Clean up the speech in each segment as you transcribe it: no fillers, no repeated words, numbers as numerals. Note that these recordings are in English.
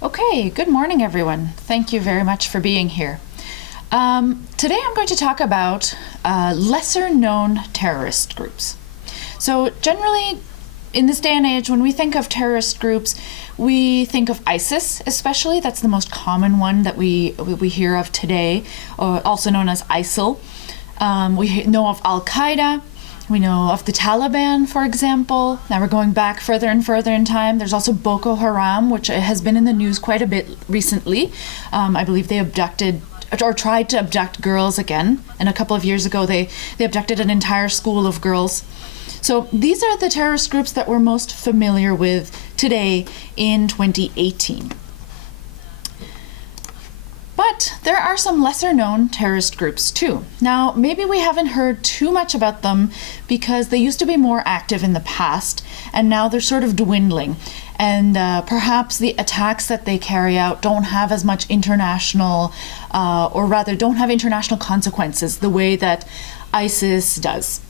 Okay, good morning everyone. Thank you very much for being here. Today I'm going to talk about lesser known terrorist groups. So generally in this day and age when we think of terrorist groups, we think of ISIS especially. That's the most common one that we hear of today, also known as ISIL. We know of Al-Qaeda. We know of the Taliban, for example. Now we're going back further and further in time. There's also Boko Haram, which has been in the news quite a bit recently. I believe they abducted or tried to abduct girls again. And a couple of years ago, they abducted an entire school of girls. So these are the terrorist groups that we're most familiar with today in 2018. But there are some lesser known terrorist groups too. Now, maybe we haven't heard too much about them because they used to be more active in the past and now they're sort of dwindling. And perhaps the attacks that they carry out don't have as much international, or rather don't have international consequences the way that ISIS does.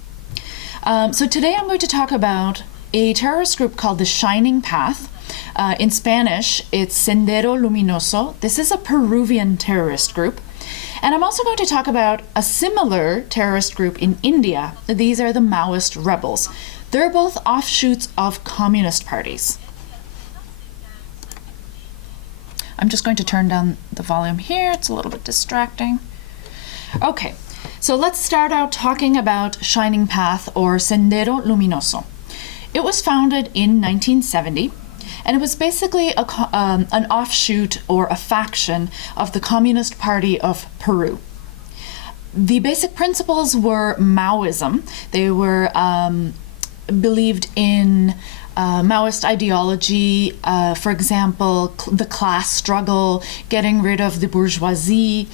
So today I'm going to talk about a terrorist group called the Shining Path. In Spanish, it's Sendero Luminoso. This is a Peruvian terrorist group. And I'm also going to talk about a similar terrorist group in India. These are the Maoist rebels. They're both offshoots of communist parties. I'm just going to turn down the volume here. It's a little bit distracting. Okay, so let's start out talking about Shining Path or Sendero Luminoso. It was founded in 1970. And it was basically an offshoot or a faction of the Communist Party of Peru. The basic principles were Maoism. They were believed in Maoist ideology, for example, the class struggle, getting rid of the bourgeoisie,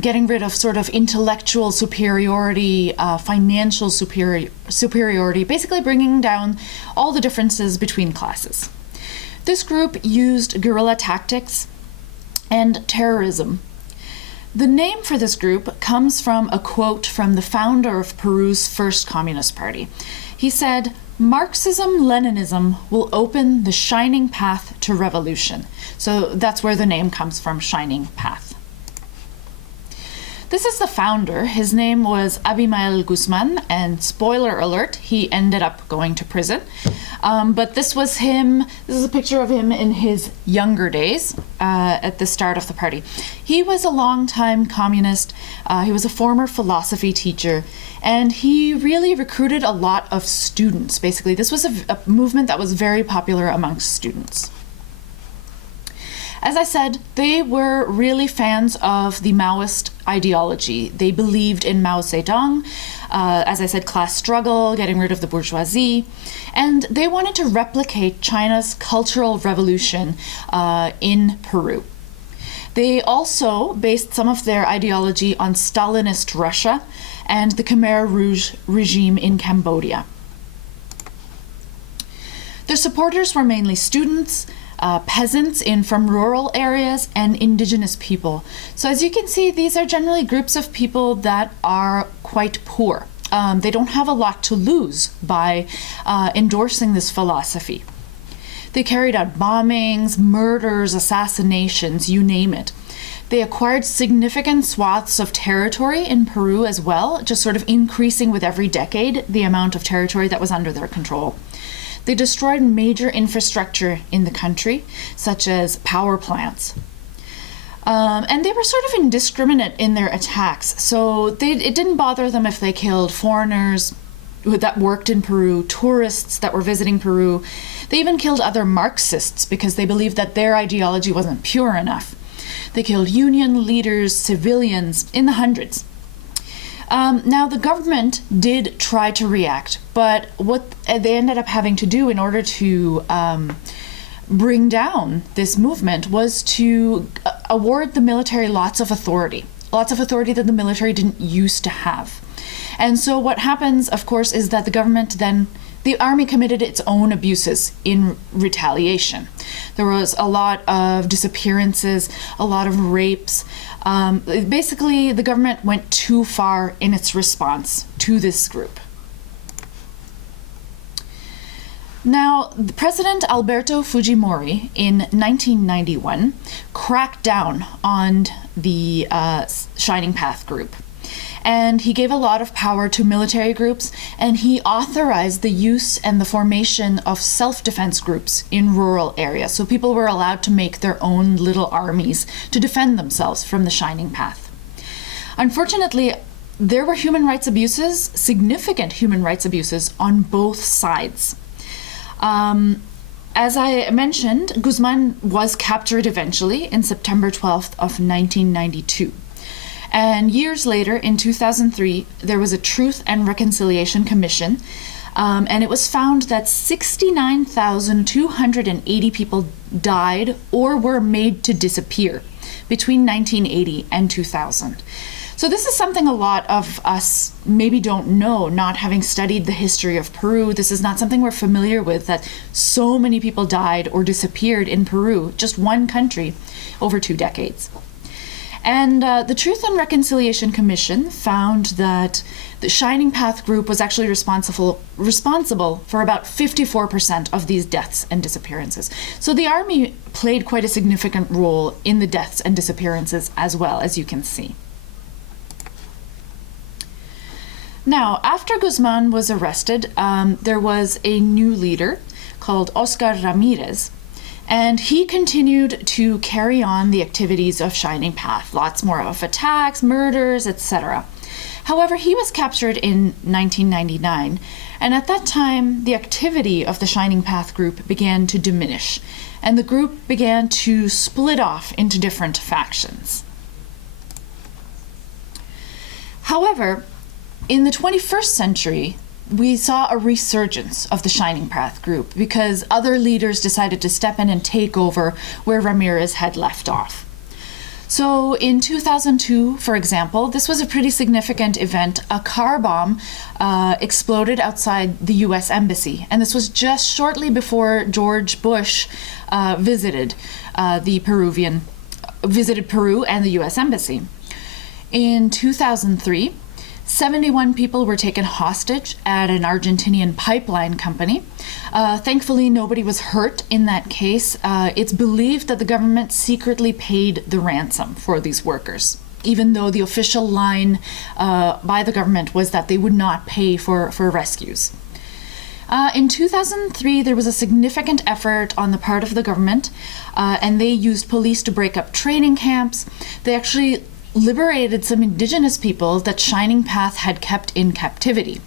getting rid of sort of intellectual superiority, financial superiority, basically bringing down all the differences between classes. This group used guerrilla tactics and terrorism. The name for this group comes from a quote from the founder of Peru's first Communist Party. He said, "Marxism-Leninism will open the shining path to revolution." So that's where the name comes from, Shining Path. This is the founder. His name was Abimael Guzmán, and spoiler alert, he ended up going to prison. But this was him. This is a picture of him in his younger days at the start of the party. He was a longtime communist. He was a former philosophy teacher, and he really recruited a lot of students. Basically, this was a movement that was very popular amongst students. As I said, they were really fans of the Maoist ideology. They believed in Mao Zedong, as I said, class struggle, getting rid of the bourgeoisie, and they wanted to replicate China's cultural revolution in Peru. They also based some of their ideology on Stalinist Russia and the Khmer Rouge regime in Cambodia. Their supporters were mainly students, peasants from rural areas, and indigenous people. So as you can see, these are generally groups of people that are quite poor. They don't have a lot to lose by endorsing this philosophy. They carried out bombings, murders, assassinations, you name it. They acquired significant swaths of territory in Peru as well, just sort of increasing with every decade the amount of territory that was under their control. They destroyed major infrastructure in the country, such as power plants. And they were sort of indiscriminate in their attacks. So it didn't bother them if they killed foreigners that worked in Peru, tourists that were visiting Peru. They even killed other Marxists because they believed that their ideology wasn't pure enough. They killed union leaders, civilians, in the hundreds. Now, the government did try to react, but what they ended up having to do in order to bring down this movement was to award the military lots of authority that the military didn't used to have. And so what happens, of course, is that the army committed its own abuses in retaliation. There was a lot of disappearances, a lot of rapes. Basically, the government went too far in its response to this group. Now, President Alberto Fujimori in 1991 cracked down on the Shining Path group. And he gave a lot of power to military groups, and he authorized the use and the formation of self-defense groups in rural areas. So people were allowed to make their own little armies to defend themselves from the Shining Path. Unfortunately, there were human rights abuses, significant human rights abuses on both sides. As I mentioned, Guzmán was captured eventually in September 12th of 1992. And years later, in 2003, there was a Truth and Reconciliation Commission, and it was found that 69,280 people died or were made to disappear between 1980 and 2000. So this is something a lot of us maybe don't know, not having studied the history of Peru. This is not something we're familiar with, that so many people died or disappeared in Peru, just one country, over 2 decades. And the Truth and Reconciliation Commission found that the Shining Path group was actually responsible for about 54% of these deaths and disappearances. So the army played quite a significant role in the deaths and disappearances as well, as you can see. Now, after Guzmán was arrested, there was a new leader called Oscar Ramirez, and he continued to carry on the activities of Shining Path, lots more of attacks, murders, etc. However, he was captured in 1999, and at that time, the activity of the Shining Path group began to diminish, and the group began to split off into different factions. However, in the 21st century, we saw a resurgence of the Shining Path group because other leaders decided to step in and take over where Ramirez had left off. So in 2002, for example, this was a pretty significant event. A car bomb exploded outside the US Embassy, and this was just shortly before George Bush visited Peru and the US Embassy. In 2003, 71 people were taken hostage at an Argentinian pipeline company. Thankfully, nobody was hurt in that case. It's believed that the government secretly paid the ransom for these workers, even though the official line by the government was that they would not pay for rescues. In 2003, there was a significant effort on the part of the government, and they used police to break up training camps. They actually liberated some indigenous people that Shining Path had kept in captivity.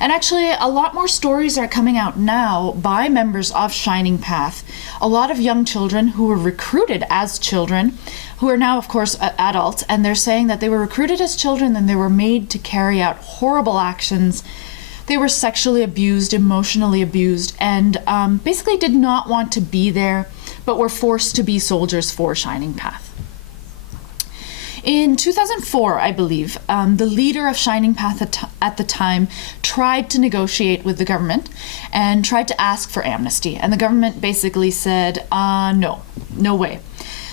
And actually, a lot more stories are coming out now by members of Shining Path. A lot of young children who were recruited as children, who are now, of course, adults, and they're saying that they were recruited as children and they were made to carry out horrible actions. They were sexually abused, emotionally abused, and basically did not want to be there, but were forced to be soldiers for Shining Path. In 2004, I believe, the leader of Shining Path at the time tried to negotiate with the government and tried to ask for amnesty. And the government basically said, no way.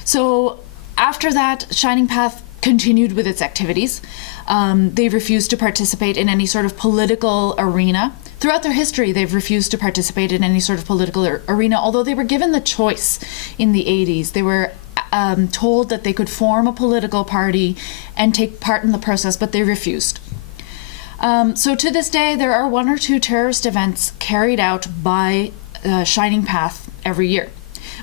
So after that, Shining Path continued with its activities. They refused to participate in any sort of political arena. Throughout their history, they've refused to participate in any sort of political arena, although they were given the choice in the 80s. They were told that they could form a political party and take part in the process, but they refused. So to this day, there are 1 or 2 terrorist events carried out by Shining Path every year.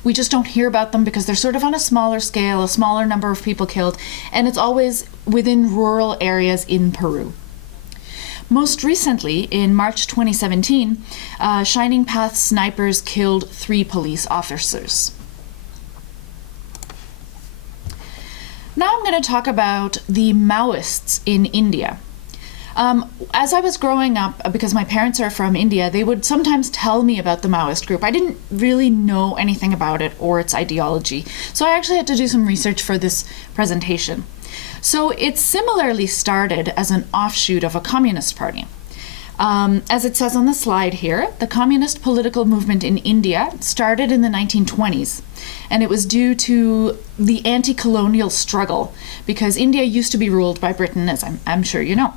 We just don't hear about them because they're sort of on a smaller scale, a smaller number of people killed, and it's always within rural areas in Peru. Most recently, in March 2017, Shining Path snipers killed 3 police officers. Now I'm going to talk about the Maoists in India. As I was growing up, because my parents are from India, they would sometimes tell me about the Maoist group. I didn't really know anything about it or its ideology, so I actually had to do some research for this presentation. So it similarly started as an offshoot of a communist party. As it says on the slide here, the communist political movement in India started in the 1920s, and it was due to the anti-colonial struggle, because India used to be ruled by Britain, as I'm sure you know.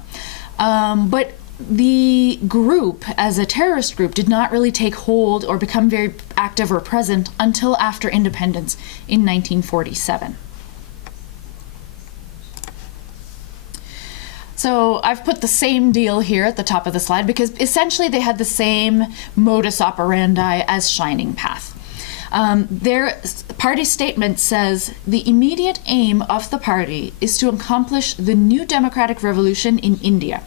But the group, as a terrorist group, did not really take hold or become very active or present until after independence in 1947. So I've put the same deal here at the top of the slide because essentially they had the same modus operandi as Shining Path. Their party statement says, the immediate aim of the party is to accomplish the new democratic revolution in India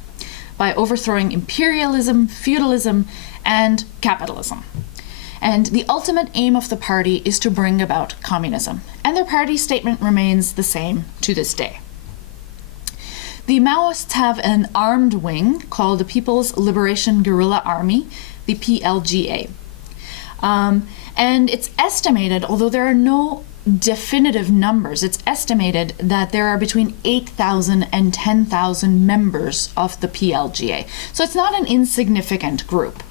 by overthrowing imperialism, feudalism, and capitalism. And the ultimate aim of the party is to bring about communism. And their party statement remains the same to this day. The Maoists have an armed wing called the People's Liberation Guerrilla Army, the PLGA. And it's estimated, although there are no definitive numbers, it's estimated that there are between 8,000 and 10,000 members of the PLGA. So it's not an insignificant group.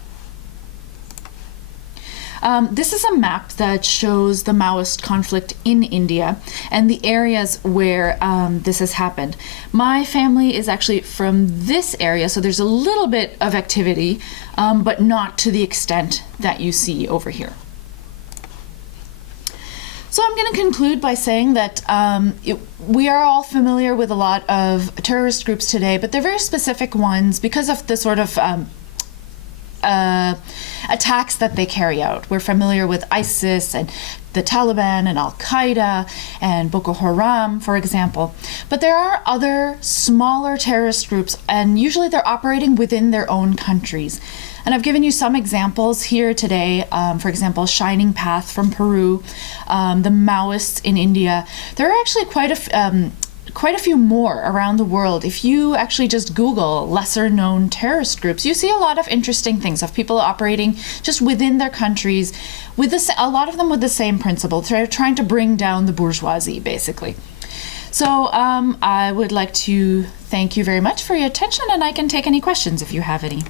This is a map that shows the Maoist conflict in India and the areas where this has happened. My family is actually from this area, so there's a little bit of activity, but not to the extent that you see over here. So I'm going to conclude by saying that we are all familiar with a lot of terrorist groups today, but they're very specific ones because of the sort of attacks that they carry out. We're familiar with ISIS and the Taliban and Al-Qaeda and Boko Haram, for example. But there are other smaller terrorist groups, and usually they're operating within their own countries. And I've given you some examples here today. For example, Shining Path from Peru, the Maoists in India. There are actually quite a few more around the world. If you actually just Google lesser known terrorist groups, you see a lot of interesting things of people operating just within their countries with a lot of them with the same principle. They're trying to bring down the bourgeoisie, basically. So I would like to thank you very much for your attention, and I can take any questions if you have any.